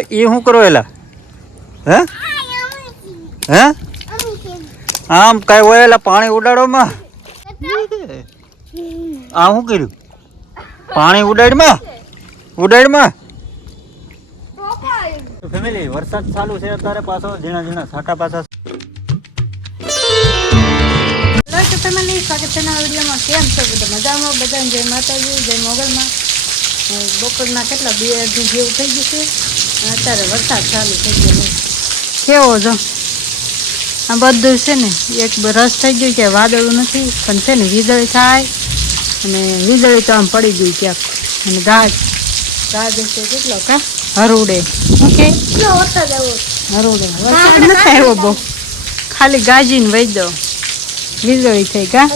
એ શું કરો એલા? હે હે આમ કઈ હોય એલા પાણી ઉડાડોમાં? આ શું કર્યું? પાણી ઉડાડમાં ફેમિલી વરસાદ ચાલુ છે અત્યારે પાછો ઝીણા ઝીણા છાંટા પાછા. ફેમિલી સ્વાગત છે નવા વિડીયોમાં. કેમ છો બધા? મજામાં? બધાને જય માતાજી, જય મોગલમાં. બપોરના કેટલા 2 અઢી જેવું થઈ ગયું છે. અત્યારે વરસાદ ચાલુ થઈ ગયો. કેવો જો આ બધું છે ને એક રસ થઈ ગયું કે વાદળું નથી પણ છે ને વીજળી થાય અને વીજળી તો આમ પડી ગઈ ક્યાંક અને ગાજ છે કેટલો કા હરુડે ઓકે હરુડે વરસાદ નથી આવ્યો બહુ, ખાલી ગાજીને વહી દો વીજળી થઈ કા.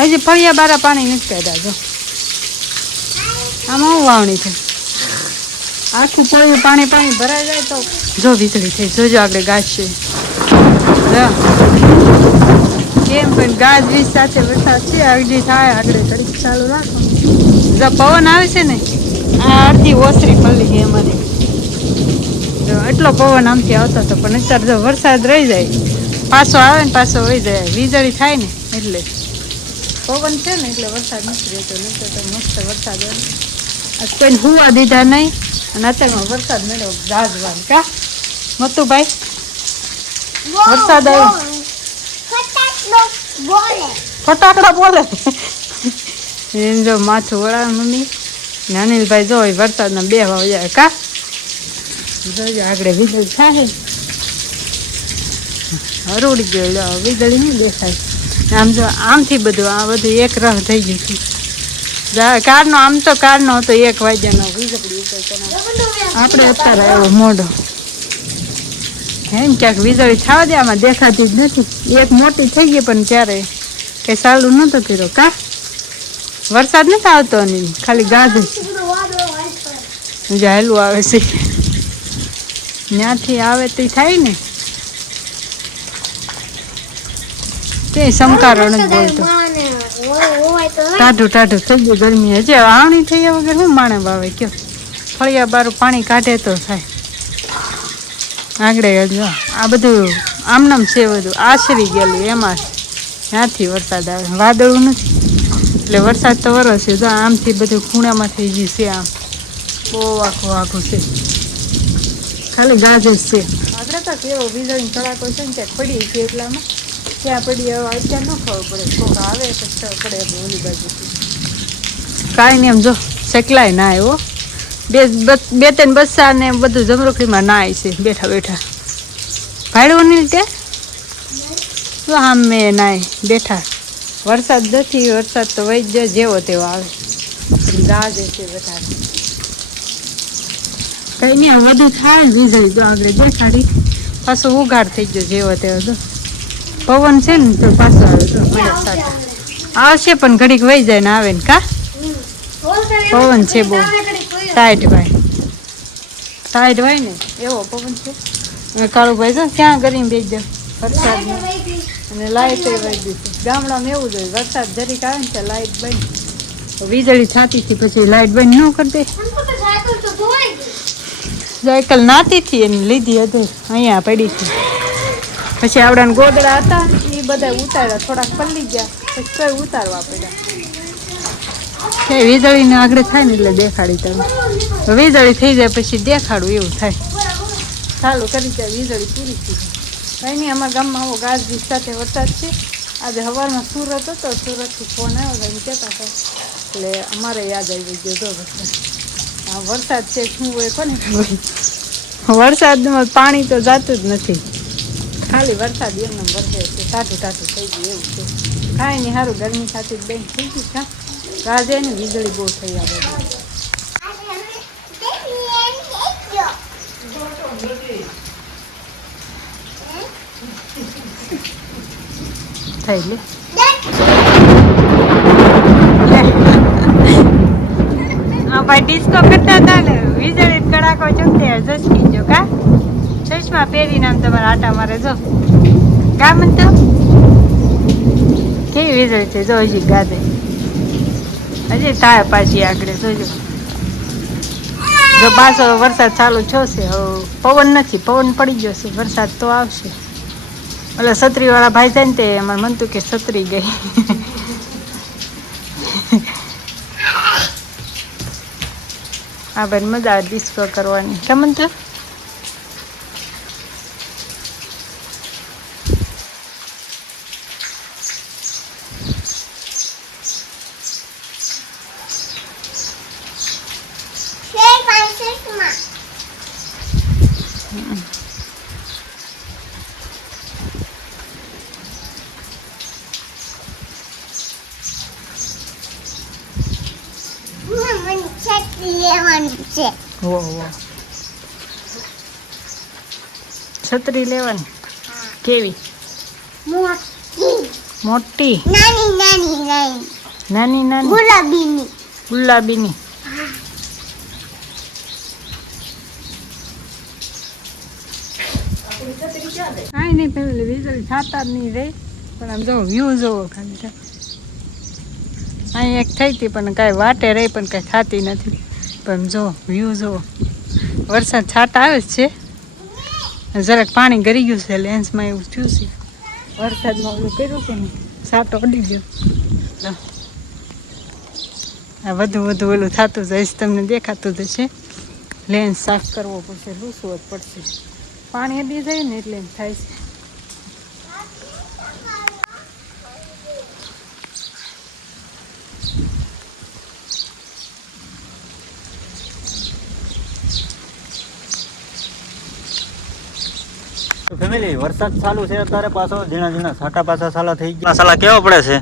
હજી ફળિયા બારા પાણી નથી કાઢ્યા જો. આમાં હું વાવણી છે આખું ફળિયું પાણી ભરાઈ જાય તો જો વીજળી થઈ. જોજો આગળ ગાજ છે કેમ પણ ગાજ વીજ સાથે વરસાદ છે. અડધી થાય આગળ ઘડીક ચાલુ રાખો. જો પવન આવે છે ને આ અડધી ઓસરી પલ્લી ગઈ અમારી. જો એટલો પવન આમથી આવતો હતો પણ અત્યારે જો વરસાદ રહી જાય પાછો આવે ને પાછો વહી જાય. વીજળી થાય ને એટલે પવન છે ને એટલે વરસાદ નથી રહેતો. નહીં તો મસ્ત વરસાદ આવે. આજ કોઈને હુવા દીધા નહીં અને અત્યારમાં વરસાદ મેળવ્યો ગાજવાન કા મતુભાઈ. વરસાદ આવ્યો ફટાકડા બોલે એમ જો માથું વળાવે મમ્મી ને અનિલભાઈ જો વરસાદના 2 વાગ્યા કા. જોજો આગળ વીજળી થાય હરોડી ગયો વીજળી નહીં દેખાય. આમ જો આમથી બધું આ બધું એક રહ થઈ ગયું છે. કારનો આમ તો કારનો હતો 1 વાગ્યાનો વીજળી ઉપર આપણે અત્યારે આવ્યો મોઢો એમ ક્યાંક વીજળી થવા દે. આમાં દેખાતી જ નથી. એક મોટી થઈ ગઈ પણ ત્યારે કઈ સારું નતો કર્યો કા. વરસાદ નથી આવતો અને ખાલી ગાજ જ હેલું આવે છે. ત્યાંથી આવે તો થાય ને કે સમકારો નથી બોલતો. ટાઢું થઈ ગયું ગરમી. હજી વાવણી થઈ વગર શું માણે વાવે કયો? ફળિયા બારું પાણી કાઢે તો થાય. આગળ જો આ બધું આમનામ છે બધું આશરી ગયેલું એમાં ત્યાંથી વરસાદ આવે. વાદળું નથી એટલે વરસાદ તો વરસે જો આમથી બધું ખૂણામાં થઈ ગયું છે. આમ બહુ આખું છે ખાલી ગાજ જ છે. આગળ તો કેવો વીજળી કડાકો છે ને ત્યાં પડી છે એટલામાં ક્યાં પડી હવે અત્યારે ન ખબર પડે. કોક આવે તો પડે ઓલી બાજુથી કાંઈ નહીં. આમ જો સેકલાય ના આવ્યો. 2-3 બસ્સા ને બધું જમરોખડીમાં નાય છે બેઠા ભાડું નહીં તે તો આમ મેં નાય બેઠા. વરસાદ નથી. વરસાદ તો વહી જ જેવો તેવો આવે. ગાજે છે બધા કઈ નહીં વધુ થાય વીજળી તો આગળ દેખાડી પાછો ઉઘાડ થઈ ગયો જેવો તેવો તો પવન છે ને તો પાછો આવે તો આવશે પણ ઘડીક વહી જાય ને આવે ને કા. પવન છે બહુ ટાઈટ ભાઈ ને એવો પવન છે. કાળુભાઈ જો ક્યાં ગરીમ બેસી જાય વરસાદમાં અને લાઇટ વહી ગઈ છે. ગામડામાં એવું જ હોય વરસાદ જરીક આવે ને ત્યાં લાઇટ બંધ. વીજળી છાતી હતી પછી લાઇટ બંધ ન કરી દે. સાયકલ નાતી હતી એની લીધી હતી અહીંયા પડી હતી. પછી આવડાને ગોદડા હતા એ બધા ઉતાર્યા. થોડાક પલ્લી ગયા પછી કોઈ ઉતારવા પડ્યા. વીજળીને આગળ થાય ને એટલે દેખાડી તમે. વીજળી થઈ જાય પછી દેખાડું એવું થાય. ચાલુ કરી જાય વીજળી પૂરી થઈ જાય. કંઈ નહીં. અમારા ગામમાં આવો ગાજવીજ સાથે વરસાદ છે. આજે સવારમાં સુરત હતો. સુરતથી ફોન આવ્યો એમ કહેતા હતા એટલે અમારે યાદ આવી ગયો જો વરસાદ. આ વરસાદ છે શું હોય કોને ખબર. વરસાદમાં પાણી તો જાતું જ નથી. ખાલી વરસાદ એમને વરસે છે. ટાઢું થઈ ગયું એવું છે. કાંઈ નહીં સારું ગરમી સાથે જ બેન થઈ ગઈ કા. ગાજે ને વીજળી બહુ થઈ આ બધું થઈ લે. હા ભાઈ ડિસ્કો કરતા હતા ને વીજળી કડાકો ચમતે જસકી જો કા. ચશ્મા પહેરીને આમ તમારા આટા મારે જો ગામ તો કેવી વીજળી છે. જો હજી ગાદે હજી થાય પાછી આગળ જોજો. જો પાછો વરસાદ ચાલુ થશે. હવે પવન નથી, પવન પડી જશે, વરસાદ તો આવશે. એટલે છત્રીવાળા ભાઈ થાય ને તે અમારે મનતું કે છત્રી ગઈ. હા ભાઈ મજા આવે ડિસ્કો કરવાની. કેમ તો છત્રી લેવાની કેવી? મોટી નાની ગુલાબીની. કાંઈ નહીં ફેમિલી, વીજળી થતા જ નહીં રહી. પણ આમ જો વ્યૂ જોવો ખાલી. અહીં એક થઈ હતી પણ કાંઈ વાટે રહી પણ કાંઈ થતી નથી. પણ જો વ્યૂ જોવો, વરસાદ છાંટા આવે જ છે. જરાક પાણી ગરી ગયું છે લેન્સમાં, એવું થયું છે. વરસાદમાં ઓલું કર્યું છે ને, છાંટો અડી ગયો. આ વધુ ઓલું થતું જઈશ, તમને દેખાતું જશે. લેન્સ સાફ કરવો પડશે, લૂસવો જ પડશે. પાણી અડી જાય ને એટલે એમ થાય છે. ફેમિલી વરસાદ ચાલુ છે અત્યારે, પાછો ઝીણા ઝીણા છાંટા પાછા સાલા થઈ ગયા. સાલા કેવા પડે છે?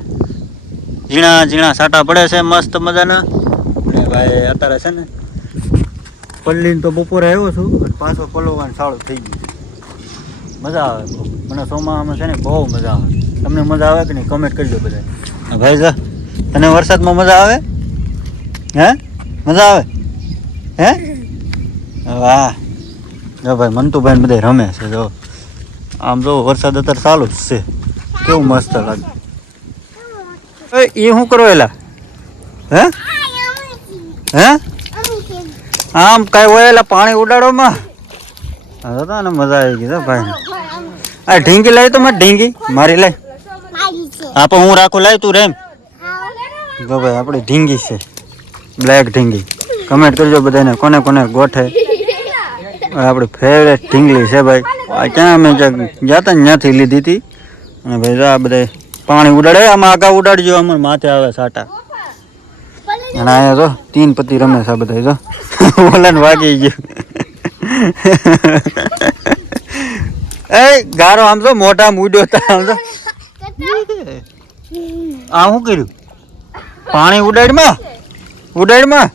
ઝીણા ઝીણા છાંટા પડે છે મસ્ત મજાના. અને ભાઈ અત્યારે છે ને પલ્લીને તો બપોરે આવ્યો છું અને પાછો પલવવાનું સારું થઈ ગયું. મજા આવે બહુ. મને ચોમાસામાં છે ને બહુ મજા આવે. તમને મજા આવે કે નહીં કમેન્ટ કરજો બધા. ભાઈ જા, તને વરસાદમાં મજા આવે? હે મજા આવે? હે વાહ. જો ભાઈ મંતુભાઈ બધા રમે છે. જો આમ જો વરસાદ અત્યારે ચાલુ જ છે, કેવું મસ્ત લાગે. એ શું કરો એલા? હે હે આમ કાંઈ હોય એલા પાણી ઉડાડો માં. હા ને મજા આવી ગઈ ભાઈ. આ ઢીંગી લાવી તો મારે ઢીંગી મારી લાય. હા પણ હું રાખું, લાવી તું રેમ. જો ભાઈ આપણી ઢીંગી છે, બ્લેક ઢીંગી. કમેન્ટ કરજો બધાને કોને કોને ગોઠે. આપણી ફેવરેટ ઢીંગલી છે ભાઈ. આ ક્યાં અમે ગયા હતા ને ત્યાંથી લીધી હતી. અને ભાઈ આ બધા પાણી ઉડાડે, આમાં આગા ઉડાડજો, અમારે માથે આવે સાટા. અને અહીંયા જો 3 પતિ રમે છે બધા. જો ઓલાને વાગી ગયું. એ ગારો આમ તો મોઢા મૂડ્યો હતા. આમ તો આ શું કર્યું? પાણી ઉડાડમાં